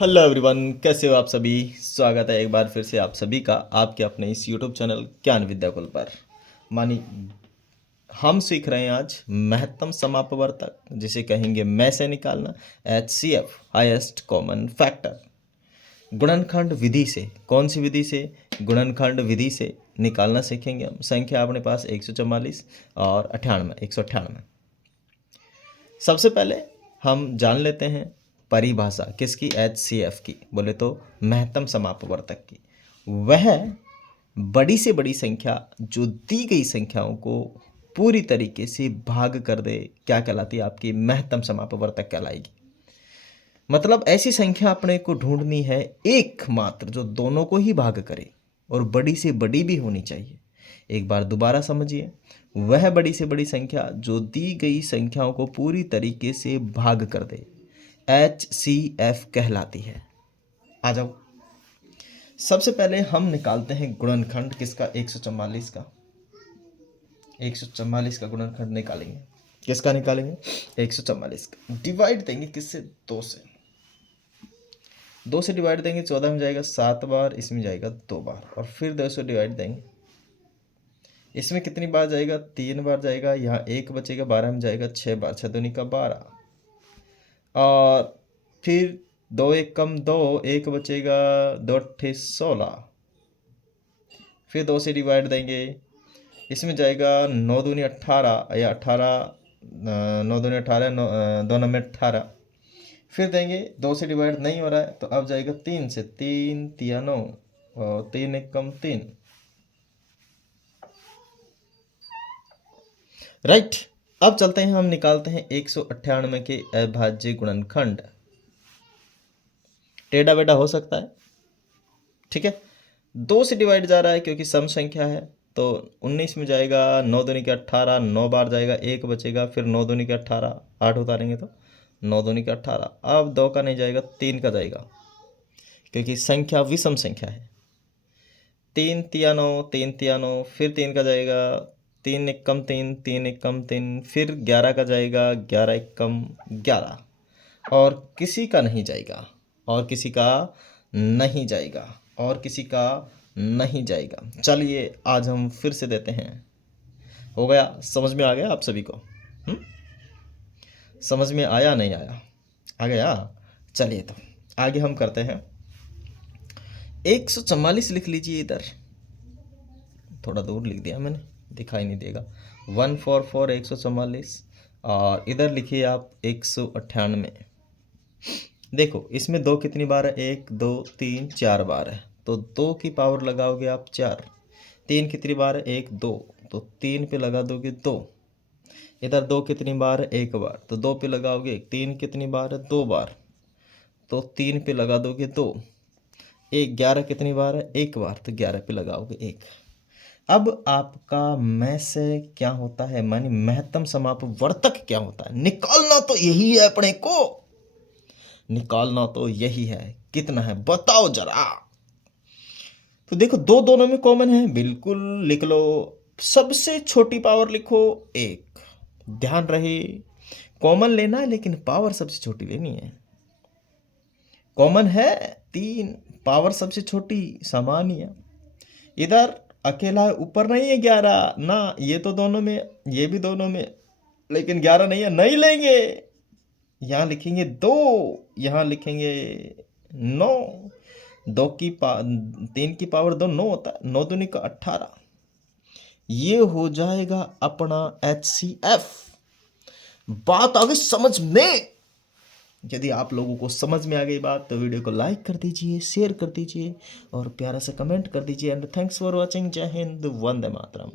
Hello everyone, कैसे हो आप सभी। स्वागत है एक बार फिर से आप सभी का आपके अपने इस यूट्यूब चैनल ज्ञान विद्याकुल पर। मानी हम सीख रहे हैं आज महत्तम समापवर्तक, जिसे कहेंगे में से निकालना, HCF हाईएस्ट कॉमन फैक्टर। गुणनखंड विधि से, कौन सी विधि से? गुणनखंड विधि से निकालना सीखेंगे हम। संख्या अपने पास 144 और 98, 198। सबसे पहले हम जान लेते हैं परिभाषा किसकी, HCF की, बोले तो महत्तम समापवर्तक की। वह बड़ी से बड़ी संख्या जो दी गई संख्याओं को पूरी तरीके से भाग कर दे, क्या कहलाती है? आपकी महत्तम समापवर्तक कहलाएगी। मतलब ऐसी संख्या अपने को ढूंढनी है एकमात्र जो दोनों को ही भाग करे और बड़ी से बड़ी भी होनी चाहिए। एक बार दोबारा समझिए, वह बड़ी से बड़ी संख्या जो दी गई संख्याओं को पूरी तरीके से भाग कर दे, HCF कहलाती है। आ जाओ, सबसे पहले हम निकालते हैं गुणनखंड किसका? 144 का। 144 का गुणनखंड निकालेंगे। किसका निकालेंगे? 144 का। डिवाइड देंगे किससे? 2 से। 2 से डिवाइड देंगे 14 में जाएगा 7 बार, इसमें जाएगा 2 बार, और फिर 2 से डिवाइड देंगे, इसमें कितनी बार जाएगा? 3 बार जाएगा। यहाँ 1 बचेगा, 12 में जाएगा 6 बार, 6 दूनी का 12, और फिर 2 1 कम 2, 1 बचेगा, 2 अट्ठे 16, फिर 2 से डिवाइड देंगे, इसमें जाएगा 9 दूनी 18 या 18, 9 दूनी 18, 2 9 में 18, फिर देंगे 2 से डिवाइड नहीं हो रहा है तो अब जाएगा 3 से, 3 तिया 9 और 3 1 कम 3, राइट। अब चलते हैं, हम निकालते हैं 198 के अभाज्य गुणनखंड। टेढ़ा बेढ़ा हो सकता है, ठीक है। 2 से डिवाइड जा रहा है क्योंकि सम संख्या है, तो 19 में जाएगा 9 दूनी के 18, 9 बार जाएगा, 1 बचेगा, फिर 9 दूनी के 18, 8 उतारेंगे तो 9 दूनी के 18। अब 2 का नहीं जाएगा, 3 का जाएगा क्योंकि संख्या विषम संख्या है। 3 तिया 9, 3 तिया 9, फिर 3 का जाएगा, 3 1 कम 3, 3 1 कम 3, फिर 11 का जाएगा, 11 1 कम 11, और किसी का नहीं जाएगा, और किसी का नहीं जाएगा, और किसी का नहीं जाएगा। चलिए आज हम फिर से देते हैं। हो गया? समझ में आ गया आप सभी को? समझ में आया नहीं आया? आ गया। चलिए तो आगे हम करते हैं। 144 लिख लीजिए, इधर थोड़ा दूर लिख दिया मैंने, दिखाई नहीं देगा। 144 144, और इधर लिखिए आप 198। देखो इसमें 2 कितनी बार है? 1 2 3 4 बार है, तो 2 की पावर लगाओगे आप 4। 3 कितनी बार है? 1 2, तो 3 पे लगा दोगे 2। इधर 2 कितनी बार है? 1 बार, तो 2 पे लगाओगे। 3 कितनी बार है? 2 बार, तो 3 पे लगा दोगे 2। 11 कितनी बार है? 1 बार, तो 11 पे लगाओगे 1। अब आपका में से क्या होता है, मानी महत्तम समापवर्तक क्या होता है? निकालना तो यही है अपने को, निकालना तो यही है। कितना है बताओ जरा। तो देखो दो दोनों में कॉमन है, बिल्कुल लिख लो। सबसे छोटी पावर लिखो 1। ध्यान रहे कॉमन लेना है, लेकिन पावर सबसे छोटी लेनी है। कॉमन है 3, पावर सबसे छोटी सामान्य। इधर अकेला है, ऊपर नहीं है 11 ना, ये तो दोनों में, ये भी दोनों में, लेकिन 11 नहीं है, नहीं लेंगे। यहाँ लिखेंगे 2, यहाँ लिखेंगे 9। 3 की पावर 2 9 होता है, 9 दूनी का 18। ये हो जाएगा अपना HCF। बात आ गई समझ में? यदि आप लोगों को समझ में आ गई बात तो वीडियो को लाइक कर दीजिए, शेयर कर दीजिए और प्यारा से कमेंट कर दीजिए। And thanks for watching. जय हिंद, वंदे मातरम।